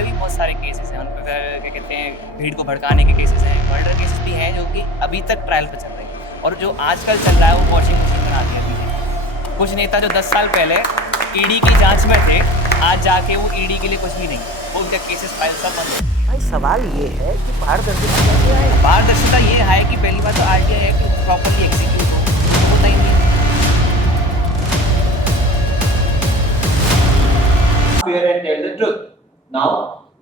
पे भी बहुत सारे केसेस हैं, उन पे क्या कहते हैं भीड़ को भड़काने के केसेस हैं, मर्डर केसेस भी हैं जो कि अभी तक ट्रायल पे चल रहे हैं। और जो आजकल चल रहा है वो वॉशिंग मशीन बना दिया बीजेपी। कुछ नेता जो 10 साल पहले ईडी की जांच में थे, आज जाके वो ईडी के लिए कुछ भी नहीं, वो उनका केसेस फाइल सब बंद हो गए। भाई सवाल ये है कि पारदर्शिता कैसे आए? पारदर्शिता ये है कि पहली बात तो आरटीआई है कि प्रॉपर्ली एग्जीक्यूट हो, होता ही नहीं है। Fair and tell the truth. Now,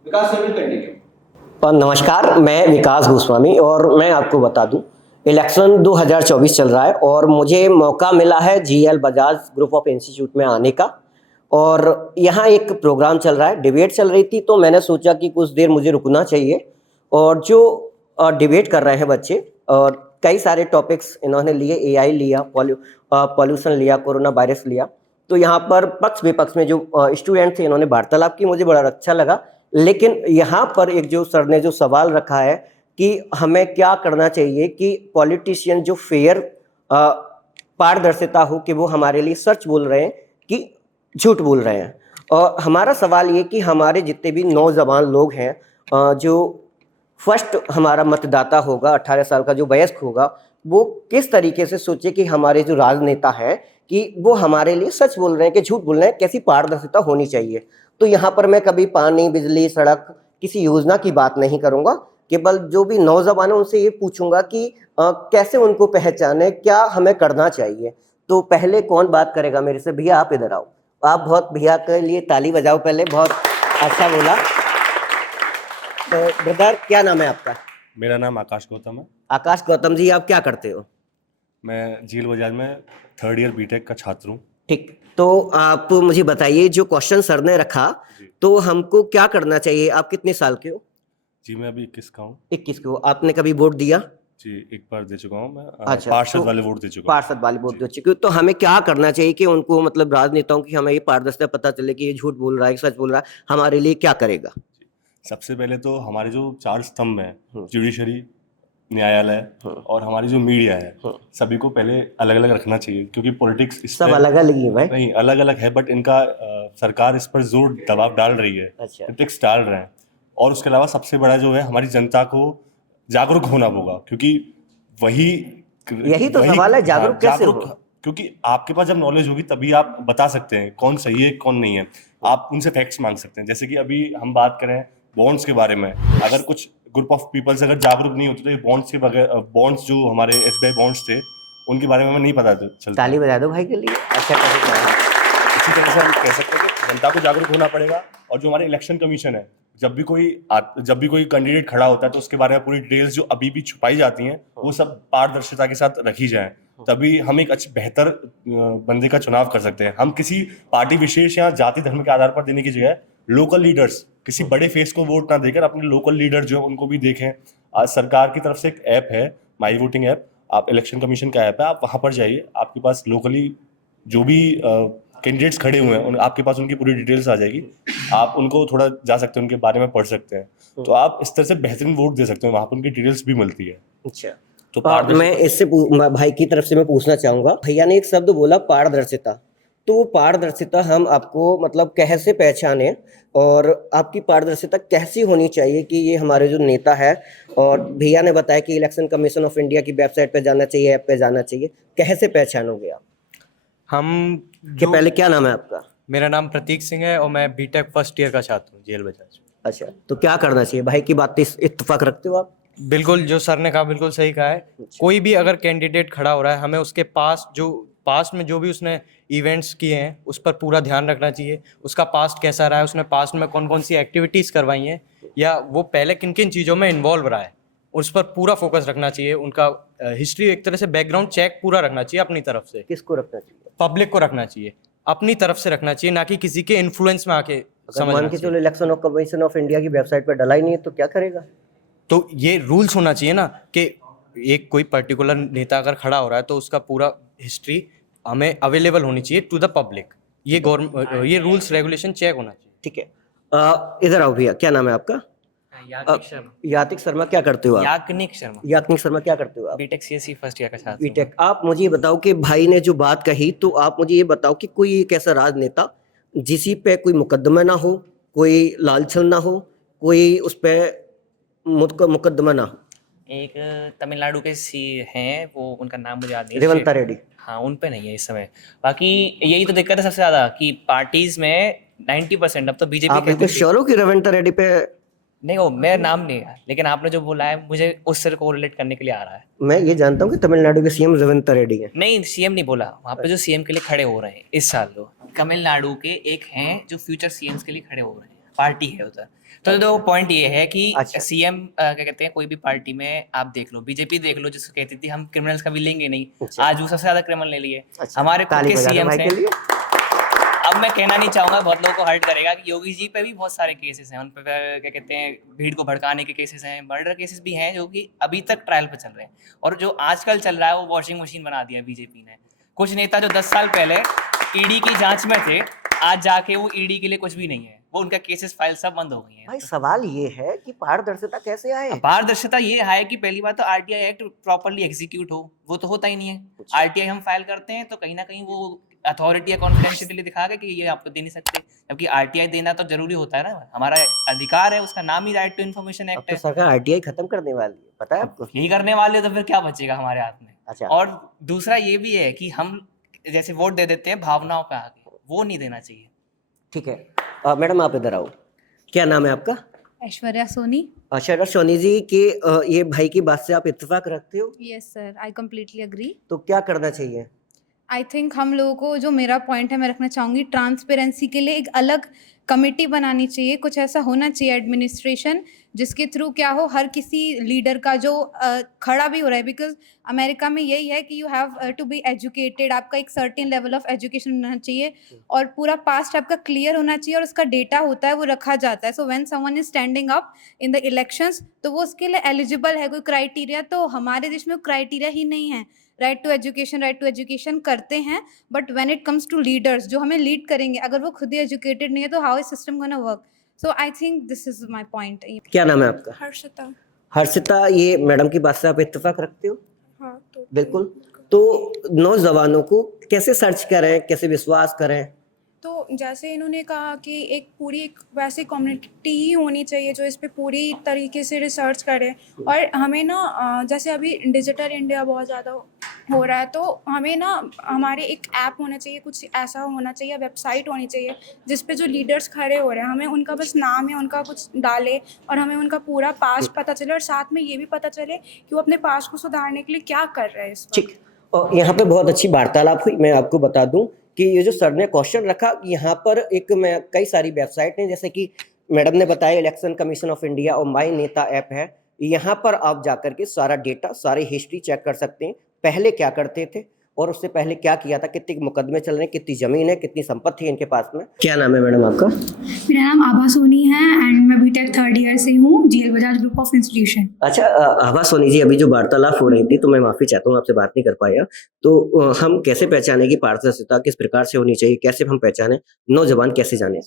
Vikas sir will continue. नमस्कार, मैं विकास गोस्वामी और मैं आपको बता दूं इलेक्शन 2024 चल रहा है और मुझे मौका मिला है GL Bajaj group of institute में आने का। और यहाँ एक प्रोग्राम चल रहा है, डिबेट चल रही थी, तो मैंने सोचा कि कुछ देर मुझे रुकना चाहिए। और जो डिबेट कर रहे हैं बच्चे, और कई सारे टॉपिक्स इन्होंने लिए, एआई लिया, पॉल्यूशन लिया, कोरोना वायरस लिया। तो यहाँ पर पक्ष विपक्ष में जो स्टूडेंट थे इन्होंने वार्तालाप की, मुझे बड़ा अच्छा लगा। लेकिन यहाँ पर एक जो सर ने जो सवाल रखा है कि हमें क्या करना चाहिए कि पॉलिटिशियन जो फेयर पारदर्शिता हो, कि वो हमारे लिए सच बोल रहे हैं कि झूठ बोल रहे हैं। और हमारा सवाल ये कि हमारे जितने भी नौजवान लोग हैं, जो फर्स्ट हमारा मतदाता होगा, 18 साल का जो वयस्क होगा, वो किस तरीके से सोचे कि हमारे जो राजनेता हैं कि वो हमारे लिए सच बोल रहे हैं कि झूठ बोल रहे हैं, कैसी पारदर्शिता होनी चाहिए। तो यहाँ पर मैं कभी पानी, बिजली, सड़क, किसी योजना की बात नहीं करूँगा, केवल जो भी नौजवान है उनसे ये पूछूंगा कि कैसे उनको पहचाने, क्या हमें करना चाहिए। तो पहले कौन बात करेगा मेरे से? भैया आप इधर आओ। आप बहुत, भैया के लिए ताली बजाओ पहले, बहुत अच्छा बोला। तो ब्रदर, क्या नाम है आपका? मेरा नाम आकाश गौतम है। आकाश गौतम जी, आप क्या करते हो? मैं झील बजाज में 3rd ईयर बीटेक का छात्र हूँ। ठीक, तो आप मुझे बताइए, जो क्वेश्चन सर ने रखा, तो हमको क्या करना चाहिए? आप कितने साल के हो? जी मैं अभी 21 का हूँ। 21 के हो। आपने कभी वोट दिया? जी एक बार दे चुका हूँ मैं। अच्छा, पार्षद तो वाले वोट दे चुका हूँ। पार्षद वाले वोट दे चुके हो। तो हमें क्या करना चाहिए कि उनको, मतलब राजनेताओं की, हमें ये पारदर्शिता पता चले कि ये झूठ बोल रहा है, सच बोल रहा है, हमारे लिए क्या करेगा? सबसे पहले तो हमारे जो 4 स्तंभ हैं, जुडिशरी, न्यायालय और हमारी जो मीडिया है, सभी को पहले अलग अलग रखना चाहिए, क्योंकि पॉलिटिक्स इस सब अलग अलग ही है भाई। नहीं, अलग अलग है, बट इनका सरकार इस पर जोर दबाव डाल रही है, अच्छा। क्रिटिक्स डाल रहे हैं। और उसके अलावा सबसे बड़ा जो है, हमारी जनता को जागरूक होना होगा, क्योंकि यही तो सवाल है, जागरूक कैसे हो? क्योंकि आपके पास जब नॉलेज होगी तभी आप बता सकते हैं कौन सही है कौन नहीं है। आप उनसे फैक्ट्स मांग सकते हैं। जैसे कि अभी हम बात करें बॉन्ड्स के बारे में, अगर कुछ ग्रुप ऑफ पीपल्स अगर जागरूक नहीं होते तो ये बॉन्ड्स के बगैर, बॉन्ड्स जो हमारे एसबीआई बॉन्ड्स थे उनके बारे में हमें नहीं पता चलता। ताली बजा दो भाई के लिए। अच्छा, इसी तरह से हम कह सकते हैं कि जनता को जागरूक होना पड़ेगा। और जो हमारे इलेक्शन कमीशन है, जब भी कोई कैंडिडेट खड़ा होता है तो उसके बारे में पूरी डिटेल्स जो अभी भी छुपाई जाती हैं, वो सब पारदर्शिता के साथ रखी जाए, तभी हम एक अच्छे बेहतर बंदे का चुनाव कर सकते हैं। हम किसी पार्टी विशेष या जाति धर्म के आधार पर देने की जगह लोकल लीडर्स, किसी बड़े फेस को वोट ना देकर अपने लोकल लीडर जो है उनको भी देखें। आज सरकार की तरफ से एक ऐप है, माई वोटिंग ऐप, आप इलेक्शन कमीशन का ऐप है, आप वहाँ पर जाइए, आपके पास लोकली जो भी कैंडिडेट्स खड़े हुए हैं आपके पास उनकी पूरी डिटेल्स आ जाएगी। आप उनको थोड़ा जा सकते हैं, उनके बारे में पढ़ सकते हैं, तो आप इस तरह से बेहतरीन वोट दे सकते हैं। वहाँ पर उनकी डिटेल्स भी मिलती है। अच्छा, तो मैं इससे भाई की तरफ से मैं पूछना चाहूंगा, भैया ने एक शब्द बोला पारदर्शिता। तो वो पारदर्शिता हम आपको मतलब कैसे पहचाने, और आपकी पारदर्शिता कैसी होनी चाहिए कि ये हमारे जो नेता है, और भैया ने बताया कि इलेक्शन कमीशन ऑफ इंडिया की वेबसाइट पे जाना चाहिए, ऐप पे जाना चाहिए, कैसे पहचानोगे आप? हम पहले क्या नाम है आपका? मेरा नाम प्रतीक सिंह है और मैं बीटेक 1st ईयर का छात्र हूँ जेल बजाज। अच्छा, तो क्या करना चाहिए? भाई की बात इत्तेफाक रखते हो आप? बिल्कुल, जो सर ने कहा बिल्कुल सही कहा है। कोई भी अगर कैंडिडेट खड़ा हो रहा है, हमें उसके पास्ट में जो भी उसने इवेंट्स किए हैं उस पर पूरा ध्यान रखना चाहिए। उसका पास्ट कैसा रहा है, उसने पास्ट में कौन कौन सी एक्टिविटीज़ करवाई हैं, या वो पहले किन किन चीज़ों में इन्वॉल्व रहा है, उस पर पूरा फोकस रखना चाहिए। उनका हिस्ट्री, एक तरह से बैकग्राउंड चेक पूरा रखना चाहिए अपनी तरफ से। किसको रखना चाहिए? पब्लिक को रखना चाहिए, अपनी तरफ से रखना चाहिए, ना कि किसी के इन्फ्लुएंस में आके मान के चलो election of commission of India की वेबसाइट पर डला ही नहीं है तो क्या करेगा? तो ये रूल्स होना चाहिए ना कि एक कोई पर्टिकुलर नेता अगर खड़ा हो रहा है तो उसका पूरा हिस्ट्री हमें अवेलेबल होनी चाहिए टू द पब्लिक। ये ये रूल्स रेगुलेशन चेक होना चाहिए। ठीक है, इधर आओ भैया, क्या नाम है आपका? याज्ञिक शर्मा। यातिक शर्मा, क्या करते हो आप? याज्ञिक शर्मा, याज्ञिक शर्मा, क्या करते हो आप? बीटेक सीएससी फर्स्ट ईयर का छात्र हूँ। बीटेक। आप मुझे ये बताओ कि भाई ने जो बात कही, तो आप मुझे ये बताओ कि कोई एक ऐसा राजनेता जिसी पे कोई मुकदमा ना हो, कोई लाल छल ना हो, कोई उस पर मुकदमा ना हो। एक तमिलनाडु के सी हैं, वो उनका नाम मुझे याद नहीं है। रेवंता रेड्डी। हाँ, उन पे नहीं है इस समय। बाकी यही तो दिक्कत है सबसे ज़्यादा कि पार्टीज में 90% अब तो बीजेपी आप बिल्कुल श्योर हो कि रेवंता रेड्डी पे? नहीं, वो मेरा नाम नहीं है, लेकिन आपने जो बोला है मुझे उससे कोरिलेट करने के लिए आ रहा है। मैं ये जानता हूँ कि तमिलनाडु के सीएम रेवंता रेड्डी हैं। नहीं, सीएम नहीं बोला, वहाँ पे जो सीएम के लिए खड़े हो रहे हैं इस साल लोग तमिलनाडु के एक हैं जो फ्यूचर सीएम्स के लिए खड़े हो रहे हैं, पार्टी है उधर। तो पॉइंट ये है कि अच्छा। सीएम क्या कहते हैं, कोई भी पार्टी में आप देख लो, बीजेपी देख लो, जिसको कहती थी हम क्रिमिनल्स का भी लेंगे नहीं, अच्छा। आज वो सबसे ज्यादा क्रिमिनल ले लिए। अच्छा, हमारे खुद ताली के बजा दो सीएम भाई के हैं। लिए। अब मैं कहना नहीं चाहूंगा, बहुत लोगों को हर्ट करेगा कि योगी जी पे भी बहुत सारे केसेस हैं, उन पे क्या कहते हैं भीड़ को भड़काने के केसेस हैं, मर्डर केसेस भी हैं जो कि अभी तक ट्रायल पे चल रहे हैं। और जो आजकल चल रहा है वो वॉशिंग मशीन बना दिया बीजेपी ने। कुछ नेता जो 10 साल पहले ईडी की जांच में थे, आज जाके वो ईडी के लिए कुछ भी नहीं है, वो उनका केसेस फाइल सब बंद हो गई हैं। भाई सवाल ये है कि पारदर्शिता कैसे आए? पारदर्शिता ये है कि पहली बात तो आरटीआई एक्ट प्रॉपर्ली एग्जीक्यूट हो, वो तो होता ही नहीं है। आरटीआई हम फाइल करते हैं तो कहीं ना कहीं वो अथॉरिटी या कॉन्फिडेंशियलिटी दिखा के कि ये आपको दे नहीं सकते, जबकि आरटीआई देना तो जरूरी होता है ना, हमारा अधिकार है, उसका नाम ही राइट टू इन्फॉर्मेशन अब एक्ट तो है। सरकार आरटीआई खत्म करने वाली है, पता है आपको? यही करने वाले तो फिर क्या बचेगा हमारे हाथ में। अच्छा। और दूसरा ये भी है कि हम जैसे वोट दे देते हैं भावनाओं पे आके, वो नहीं देना चाहिए। ठीक है, मैडम आप इधर आओ। क्या नाम है आपका? ऐश्वर्या सोनी। शरद सोनी जी के ये भाई की बात से आप इत्तेफाक रखते हो? Yes sir, I completely agree. तो क्या करना चाहिए? आई थिंक हम लोगों को, जो मेरा पॉइंट है मैं रखना चाहूँगी, ट्रांसपेरेंसी के लिए एक अलग कमेटी बनानी चाहिए, कुछ ऐसा होना चाहिए एडमिनिस्ट्रेशन जिसके थ्रू क्या हो, हर किसी लीडर का जो खड़ा भी हो रहा है, बिकॉज अमेरिका में यही है कि you have to be educated, आपका एक सर्टेन लेवल ऑफ एजुकेशन होना चाहिए और पूरा पास्ट आपका क्लियर होना चाहिए और उसका डेटा होता है, वो रखा जाता है। So when someone is standing up in the elections तो वो उसके लिए एलिजिबल है, कोई क्राइटेरिया, तो हमारे देश में क्राइटेरिया ही नहीं है। राइट टू एजुकेशन करते हैं, but when it comes to leaders जो हमें लीड करेंगे, अगर वो खुद ही एजुकेटेड नहीं है तो how is system gonna work? So I think this is my point. क्या नाम है आपका? हर्षिता। हर्षिता, ये मैडम की बात से आप इत्तेफाक रखते हो? हाँ तो बिल्कुल। तो नौजवानों को कैसे सर्च करें, कैसे विश्वास करें? तो जैसे इन्होंने कहा कि एक पूरी एक वैसी कम्युनिटी ही होनी चाहिए जो इस पे पूरी तरीके से रिसर्च करे। और हमें ना जैसे अभी डिजिटल इंडिया बहुत ज़्यादा हो रहा है, तो हमें ना हमारे एक ऐप होना चाहिए, कुछ ऐसा होना चाहिए, वेबसाइट होनी चाहिए जिस पे जो लीडर्स खड़े हो रहे हैं, हमें उनका बस नाम है, उनका कुछ डाले और हमें उनका पूरा पास्ट पता चले और साथ में ये भी पता चले कि वो अपने पास्ट को सुधारने के लिए क्या कर रहे हैं इस वक्त। ठीक। और यहाँ पे बहुत अच्छी वार्तालाप हुई। मैं आपको बता दूं कि ये जो सर ने क्वेश्चन रखा, यहाँ पर कई सारी वेबसाइट हैं, जैसे कि मैडम ने बताया इलेक्शन कमीशन ऑफ इंडिया और माई नेता ऐप है। यहाँ पर आप जाकर के सारा डेटा, सारी हिस्ट्री चेक कर सकते हैं, पहले क्या करते थे और उससे पहले क्या किया था, कितने मुकदमे चल रहे हैं, कितनी जमीन है, कितनी संपत्ति है इनके पास में। क्या नाम है मैडम आपका? मेरा नाम आभा सोनी है एंड मैं बीटेक 3rd ईयर से हूँ, GL Bajaj group of institution. अच्छा, आभा सोनी जी, अभी जो वार्तालाप हो रही थी तो मैं माफी चाहता हूँ, आपसे बात नहीं कर पाया। तो हम कैसे पहचाने की पारदर्शिता किस प्रकार से होनी चाहिए, कैसे हम पहचाने, नौजवान कैसे जाने?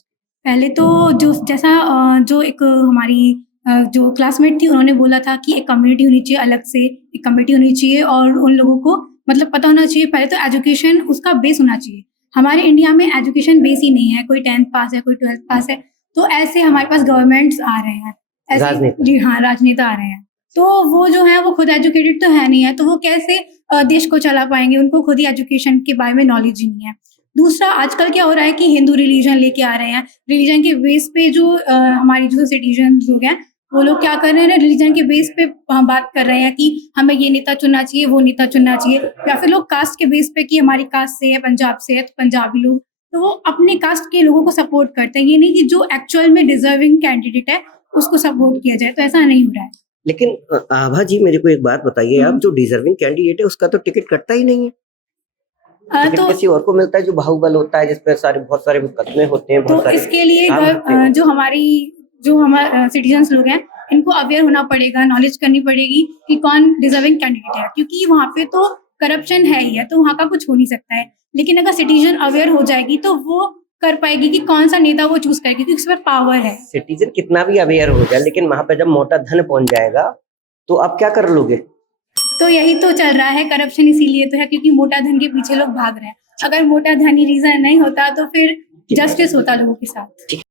पहले तो जो एक हमारी जो क्लासमेट थी उन्होंने बोला था कि एक कम्युनिटी होनी चाहिए, अलग से एक कमेटी होनी चाहिए और उन लोगों को मतलब पता होना चाहिए। पहले तो एजुकेशन उसका बेस होना चाहिए। हमारे इंडिया में एजुकेशन बेस ही नहीं है, कोई 10th पास है, कोई 12th पास है, तो ऐसे हमारे पास गवर्नमेंट्स आ रहे हैं, ऐसे जी हाँ राजनेता आ रहे हैं, तो वो जो है वो खुद एजुकेटेड तो है नहीं है, तो वो कैसे देश को चला पाएंगे? उनको खुद ही एजुकेशन के बारे में नॉलेज ही नहीं है। दूसरा, आजकल क्या हो रहा है कि हिंदू रिलीजन लेके आ रहे हैं, रिलीजन के बेस पे जो हमारी जो सिटीजन लोग हैं वो लोग क्या कर रहे हैं, रिलीजन के बेस पे बात कर रहे हैं कि हमें ये नेता चुनना चाहिए, वो नेता चुनना चाहिए, या फिर लोग कास्ट के बेस पे कि हमारी कास्ट से है, पंजाब से है तो पंजाबी लोग, तो वो अपने कास्ट के लोगों को सपोर्ट करते हैं, ये नहीं कि जो एक्चुअल में डिजर्विंग कैंडिडेट है उसको सपोर्ट किया जाए, तो ऐसा नहीं हो रहा है। लेकिन आभा जी, मेरे को एक बात बताइए, आप जो डिजर्विंग कैंडिडेट है उसका तो टिकट कटता ही नहीं है, टिकट तो किसी और को मिलता है जो बाहुबल होता है, जिसपे बहुत सारे मुकदमे होते हैं, बहुत तो सारे इसके लिए काम होते हैं। जो हमारे सिटीजन्स लोग हैं इनको अवेयर होना पड़ेगा, नॉलेज करनी पड़ेगी कि कौन डिजर्विंग कैंडिडेट है, क्योंकि वहाँ पे तो करप्शन है ही है, तो वहाँ का कुछ हो नहीं सकता है। लेकिन अगर सिटीजन अवेयर हो जाएगी तो वो कर पाएगी कि कौन सा नेता वो चूज करेगी, क्योंकि उस पर पावर है। सिटीजन कितना भी अवेयर हो जाए, लेकिन वहां पे जब मोटा धन पहुंच जाएगा तो आप क्या कर लोगे? तो यही तो चल रहा है, करप्शन इसीलिए तो है क्योंकि मोटा धन के पीछे लोग भाग रहे हैं। अगर मोटा धन ही रीजन नहीं होता तो फिर जस्टिस होता लोगों के साथ।